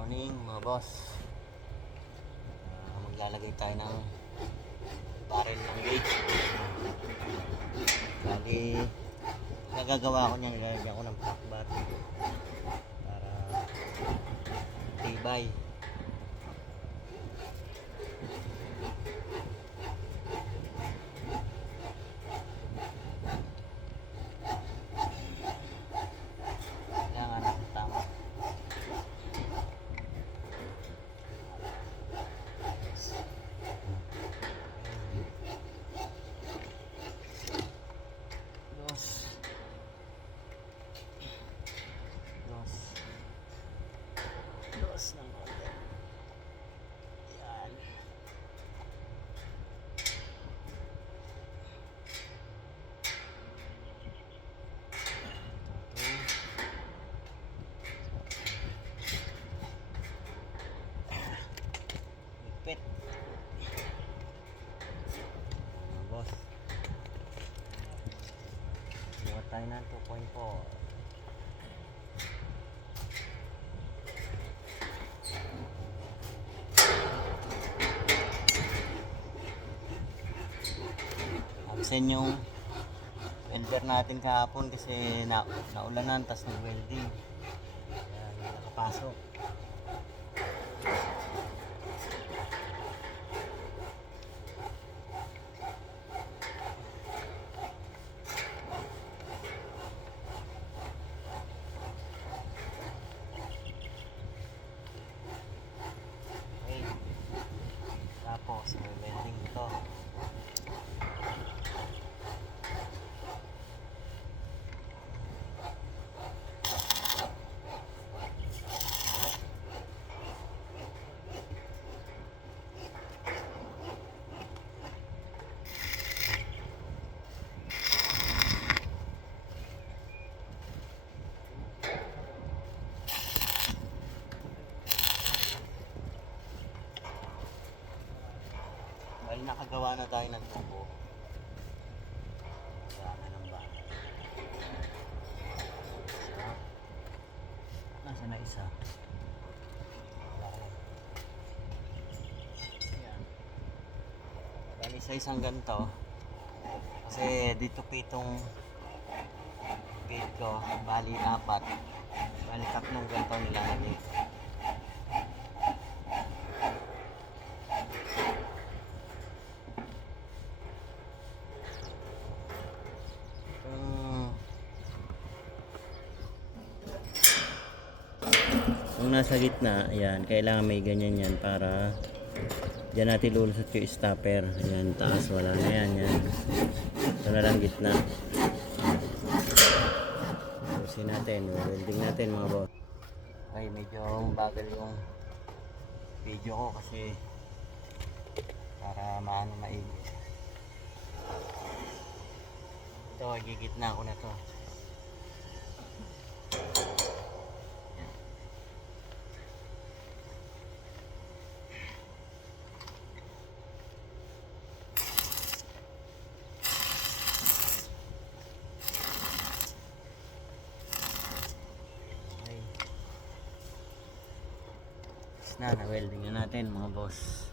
Morning mga boss. Maglalagay tayo ng barrel ng gauge. Bali nagagawa ko niyan, nilalagyan ko ng black bat para tibay. Kailangan natin tama. Dos ng konti. Yan. Higpit. Boss. Buhat tayo ng 2.4. Absent yung welder natin kahapon kasi naulanan, tas nag-welding kaya hindi nakapasok. Okay, tapos welding ito. Bali nakagawa na tayo ng tubo. Dami ng bahay. Isa. Nasa na isa? Wala na. Ayan. Bali sa isang ganito. Kasi dito pitong bait ko. Bali 4. Bali 3 ganito nilalagay. Kung nasa gitna, ayan, kailangan may ganyan yan para dyan natin lulusot yung stopper. Ayan, taas, wala na yan, yan. Ito na lang gitna. Pusin natin, welding natin mga boss. Ay, medyo bagal yung video ko kasi para maano maigi. Ito, gigitna ko na to. Na welding na natin mga boss.